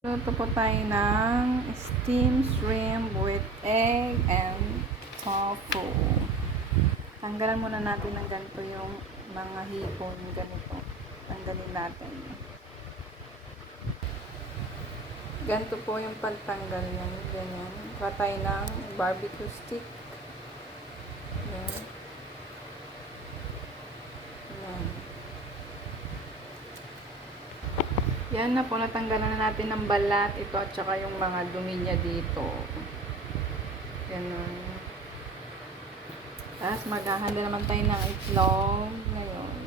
Luto po tayo ng steamed shrimp with egg and tofu. Tanggalan muna natin ng ganito yung mga hipon, ganito. Tanggalin natin. Ganito po yung pagtanggal yan, ganyan. Patay ng barbecue stick. Yan. Yan. Yan na po, natanggalan na natin ng balat ito at saka yung mga dumi niya dito. Ganun. Tapos maghahanda naman tayo ng itlog ngayon.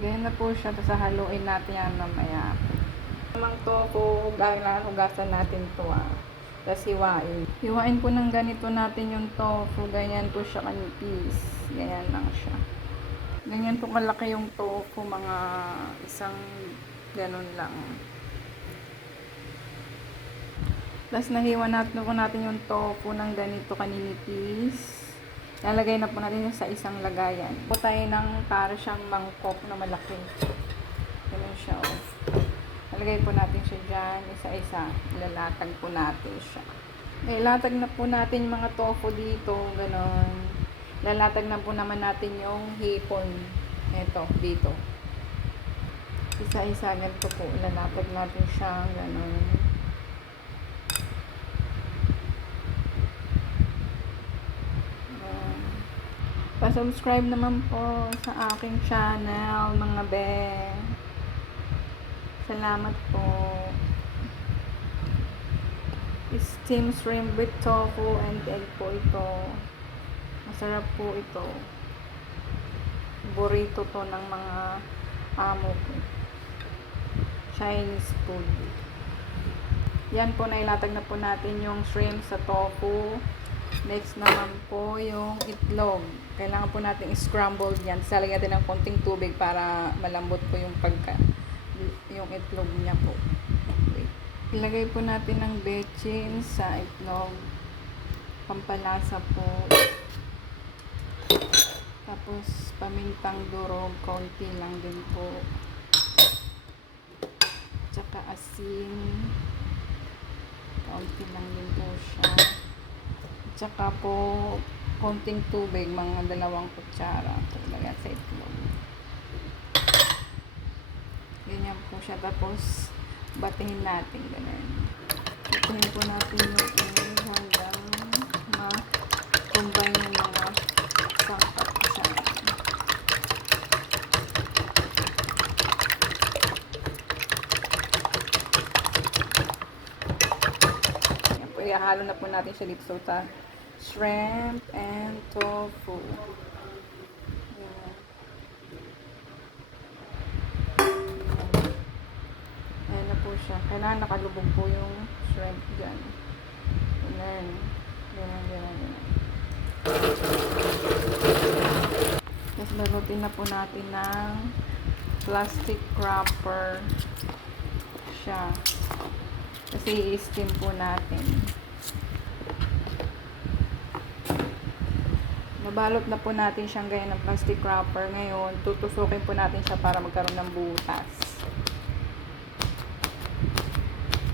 Ganyan na po siya, tapos haluin natin yan mamaya. Namang tofu, kailangan hugasan natin to Tapos hiwain. Hiwain po ng ganito natin yung tofu, ganyan po siya kanipis. Ganyan lang siya. Ganyan po kalaki yung tofu, mga isang ganun lang. Tapos nahiwa natin yung tofu ng ganito kaninipis. Lalagay na po natin sa isang lagayan. Po tayo ng para siyang mangkok na malaki. Ganun siya Lalagay po natin siya dyan, isa-isa. Ilalatag po natin siya. Ilatag na po natin yung mga tofu dito, ganun. Lalatag na po naman natin yung hipon. Ito, dito. Isa-isa, ganito po. Lalatag natin siya, ganun. Pa-subscribe naman po sa aking channel, mga be. Salamat po. Steamed shrimp with tofu and egg po ito. Masarap po ito. Burrito to ng mga amo ko. Chinese food. Yan po, nailatag na po natin yung shrimp sa tofu. Next naman po yung itlog. Kailangan po natin i-scramble yan. Salagyan natin ng konting tubig para malambot po yung yung itlog niya po. Okay. Ilagay po natin ng bechin sa itlog. Pampalasa po. Tapos pamintang durog, konti lang din po. Tsaka asin. Konti lang din po siya. Tsaka po konting tubig, mga 2 kutsara. Ilagay sa itlog. Ganyan po siya. Tapos batihin natin. Ganun. Batihin po natin yung egg hanggang ma-combine yung mga sangkap siya. Yan po. Ihalo na po natin siya dito sa shrimp and tofu. Ayan na po siya. Kailangan nakalubog po yung shrimp dyan. Ganyan. Tapos balutin na po natin ng plastic wrapper siya. Kasi i-steam po natin. Nabalot na po natin siyang ganyan ng plastic wrapper. Ngayon, tutusukin po natin siya para magkaroon ng butas.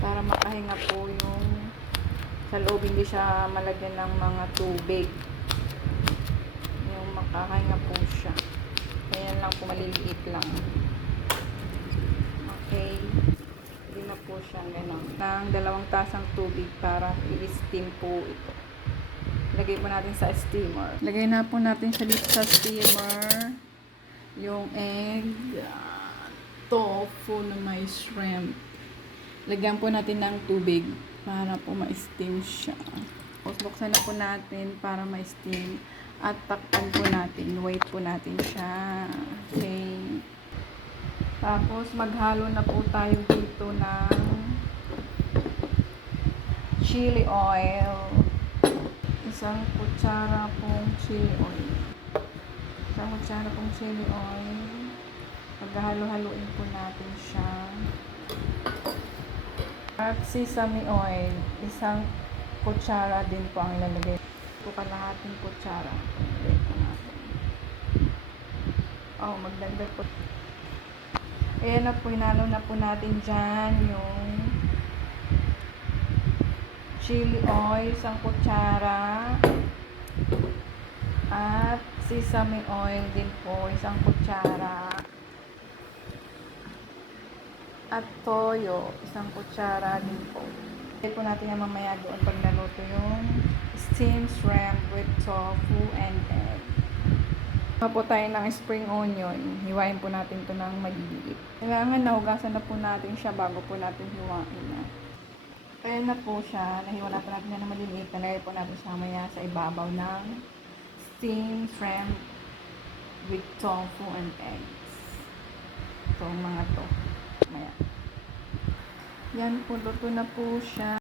Para makahinga po yung sa loob, hindi siya malagyan ng mga tubig. Yung makakahinga po siya. Ganyan lang po, maliliit lang. Okay. Hindi na po siya gano'n. Ng 2 tasang tubig para i-steam po ito. Lagay po natin sa steamer. Lagay na po natin siya dito sa steamer. Yung egg, tofu na may shrimp. Lagyan po natin ng tubig para po ma-steam siya. Buksan na po natin para ma-steam. At takpan po natin. Wait po natin siya. Okay. Tapos maghalo na po tayo dito ng chili oil. Isang kutsara pong chili oil. Isang kutsara pong chili oil. Maghalo-haloin po natin siya. At sesame oil. Isang kutsara din po ang ilalagay. Po kalahating kutsara. Magdagdag po. Ayan na po, inalo na po natin dyan yung chili oil, isang kutsara. At sesame oil din po, isang kutsara. At toyo, isang kutsara din po. Pwede po natin yan mamaya doon pag naluto yung steamed shrimp with tofu and egg. Kuha po tayo ng spring onion. Hiwain po natin ito ng maliliit. Kailangan nahugasan na po natin siya bago po natin hiwain na. Kaya na po siya, nahiwa na po natin na ng maliliit. Nalagay po natin siya mamaya sa ibabaw ng steamed shrimp with tofu and eggs. Itong mga to. Maya. Yan po, luto na po siya.